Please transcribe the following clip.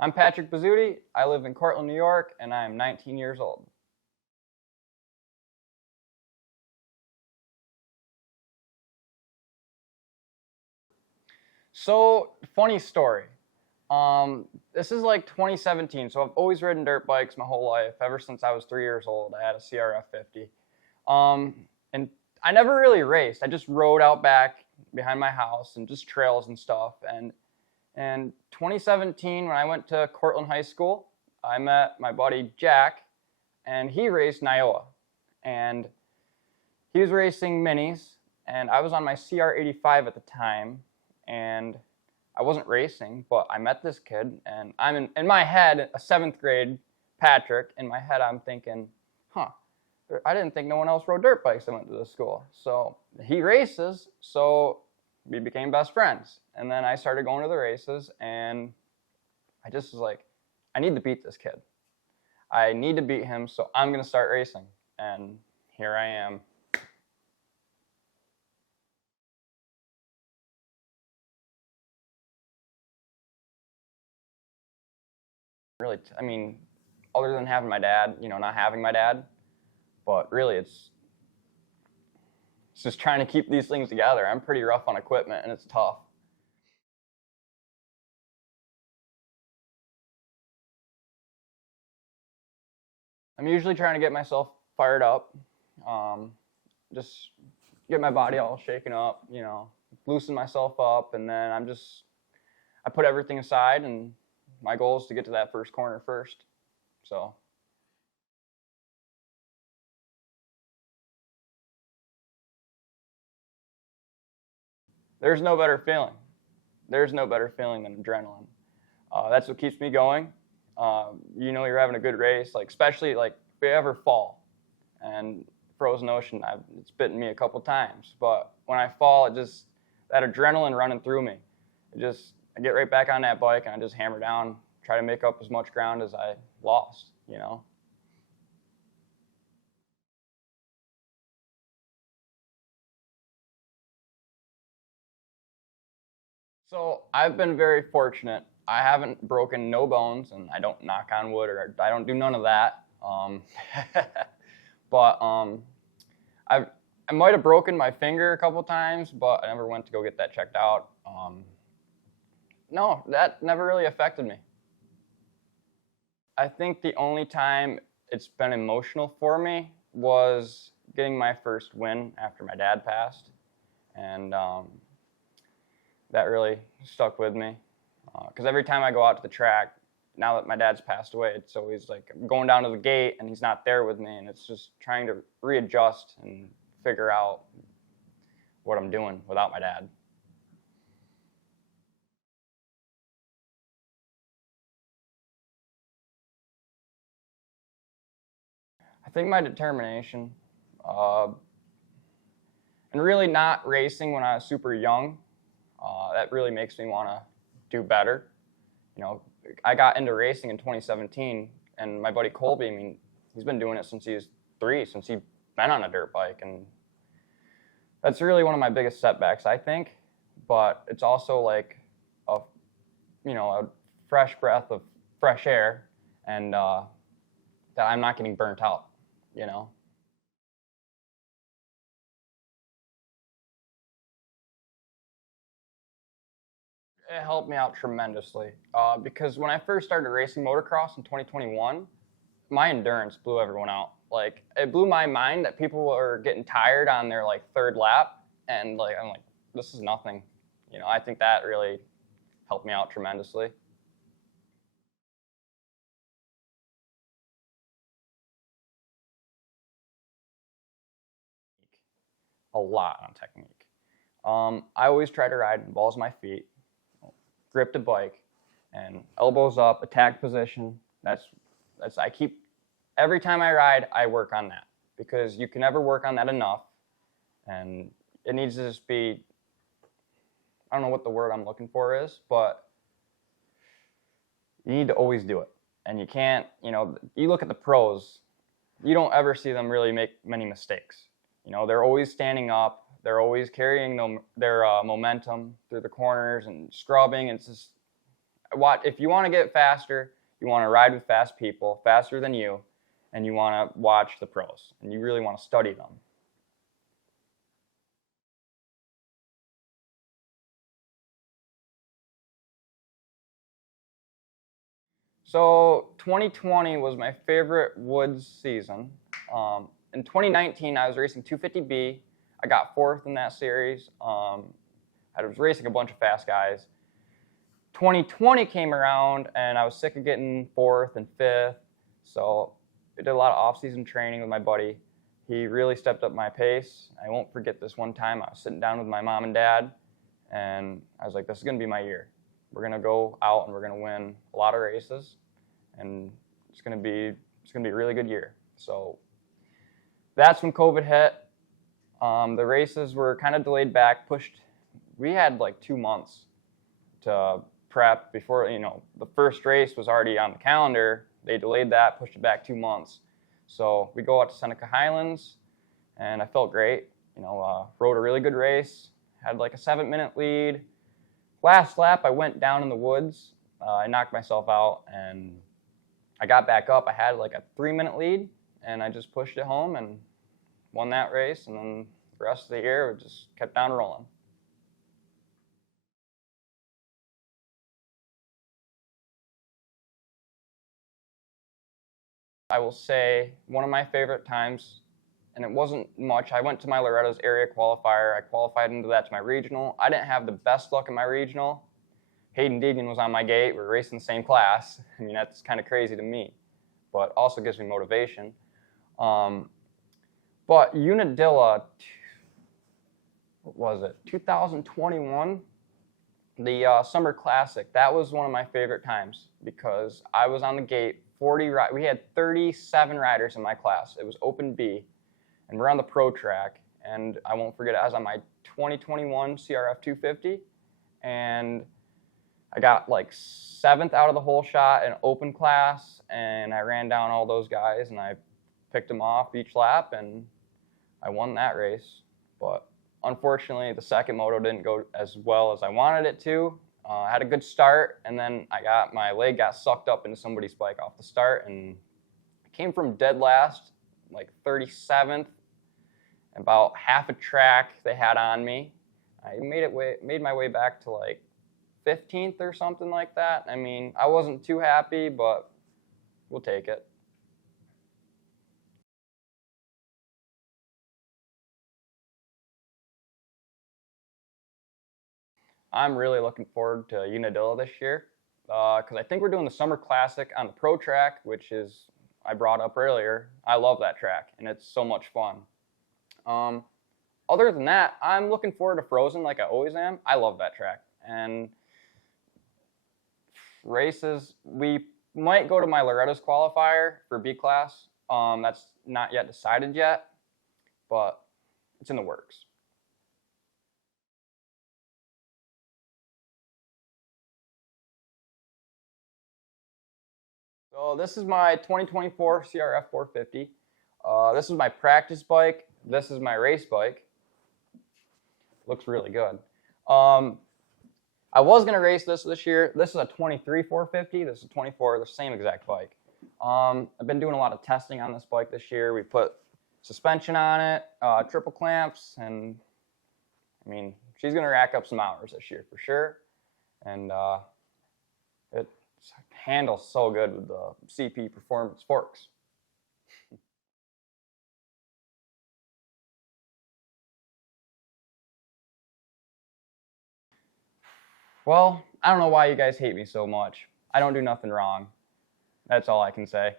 I'm Patrick Busutti. I live in Cortland, New York, and I am 19 years old. So, funny story. This is like 2017, so I've always ridden dirt bikes my whole life. Ever since I was 3 years old, I had a CRF 50. And I never really raced. I just rode out back behind my house and just trails and stuff. And 2017, when I went to Cortland High School, I met my buddy Jack, and he raced Nioa. And he was racing minis, and I was on my CR85 at the time, and I wasn't racing, but I met this kid, and I'm in my head, a 7th grade Patrick, in my head I'm thinking, I didn't think no one else rode dirt bikes that went to this school. So he races, so we became best friends. And then I started going to the races, and I just was like, I need to beat this kid. I need to beat him, so I'm going to start racing. And here I am. Really, I mean, other than having my dad, not having my dad, but really it's just trying to keep these things together. I'm pretty rough on equipment, and it's tough. I'm usually trying to get myself fired up, just get my body all shaken up, loosen myself up, and then I put everything aside, and my goal is to get to that first corner first. So there's no better feeling. There's no better feeling than adrenaline. That's what keeps me going. You're having a good race, like especially like if you ever fall, and frozen ocean, it's bitten me a couple times. But when I fall, that adrenaline running through me, I get right back on that bike and I just hammer down, try to make up as much ground as I lost. So I've been very fortunate. I haven't broken no bones, and I don't knock on wood, or I don't do none of that. But I might have broken my finger a couple times, but I never went to go get that checked out. No, that never really affected me. I think the only time it's been emotional for me was getting my first win after my dad passed, and that really stuck with me. Because every time I go out to the track, now that my dad's passed away, it's always like I'm going down to the gate and he's not there with me, and it's just trying to readjust and figure out what I'm doing without my dad. I think my determination, and really not racing when I was super young, that really makes me want to do better. I got into racing in 2017, and my buddy Colby, I mean, he's been doing it since he was 3, since he's been on a dirt bike, and that's really one of my biggest setbacks, I think. But it's also like a fresh breath of fresh air, and that I'm not getting burnt out. It helped me out tremendously because when I first started racing motocross in 2021, my endurance blew everyone out. Like, it blew my mind that people were getting tired on their like 3rd lap, and like I'm like, this is nothing. I think that really helped me out tremendously. A lot on technique. I always try to ride balls of my feet, grip the bike, and elbows up, attack position. That's I keep every time I ride, I work on that, because you can never work on that enough, and it needs to just be, I don't know what the word I'm looking for is, but you need to always do it. And you can't, you look at the pros, you don't ever see them really make many mistakes. They're always standing up, they're always carrying their momentum through the corners and scrubbing. It's just, If you want to get faster, you want to ride with fast people, faster than you, and you want to watch the pros, and you really want to study them. So 2020 was my favorite woods season. In 2019, I was racing 250B. I got 4th in that series. I was racing a bunch of fast guys. 2020 came around, and I was sick of getting 4th and 5th, so I did a lot of off-season training with my buddy. He really stepped up my pace. I won't forget this one time. I was sitting down with my mom and dad, and I was like, this is going to be my year. We're going to go out, and we're going to win a lot of races, and it's going to be a really good year. So that's when COVID hit. The races were kind of delayed back, pushed. We had like 2 months to prep before, the first race was already on the calendar. They delayed that, pushed it back 2 months. So we go out to Seneca Highlands, and I felt great. Rode a really good race, had like a 7-minute lead. Last lap, I went down in the woods. I knocked myself out, and I got back up. I had like a 3-minute lead, and I just pushed it home and won that race. And then the rest of the year, it just kept on rolling. I will say one of my favorite times, and it wasn't much. I went to my Loretta's area qualifier. I qualified into that to my regional. I didn't have the best luck in my regional. Hayden Deegan was on my gate. We were racing the same class. I mean, that's kind of crazy to me, but also gives me motivation. But Unadilla, what was it, 2021? The Summer Classic, that was one of my favorite times because I was on the gate. We had 37 riders in my class. It was Open B, and we're on the pro track. And I won't forget, I was on my 2021 CRF 250, and I got like 7th out of the whole shot in open class, and I ran down all those guys, and I picked them off each lap, and I won that race. But unfortunately, the second moto didn't go as well as I wanted it to. I had a good start, and then my leg got sucked up into somebody's bike off the start, and I came from dead last, like 37th, about half a track they had on me. I made my way back to like 15th or something like that. I mean, I wasn't too happy, but we'll take it. I'm really looking forward to Unadilla this year because I think we're doing the Summer Classic on the pro track, which is, I brought up earlier. I love that track, and it's so much fun. Other than that, I'm looking forward to Frozen like I always am. I love that track. And races, we might go to my Loretta's qualifier for B class. That's not yet decided yet, but it's in the works. So this is my 2024 CRF 450. This is my practice bike. This is my race bike. Looks really good. I was going to race this year. This is a 23 450. This is a 24, the same exact bike. I've been doing a lot of testing on this bike this year. We put suspension on it, triple clamps, and I mean, she's going to rack up some hours this year for sure. And it handles so good with the CP Performance forks. Well, I don't know why you guys hate me so much. I don't do nothing wrong. That's all I can say.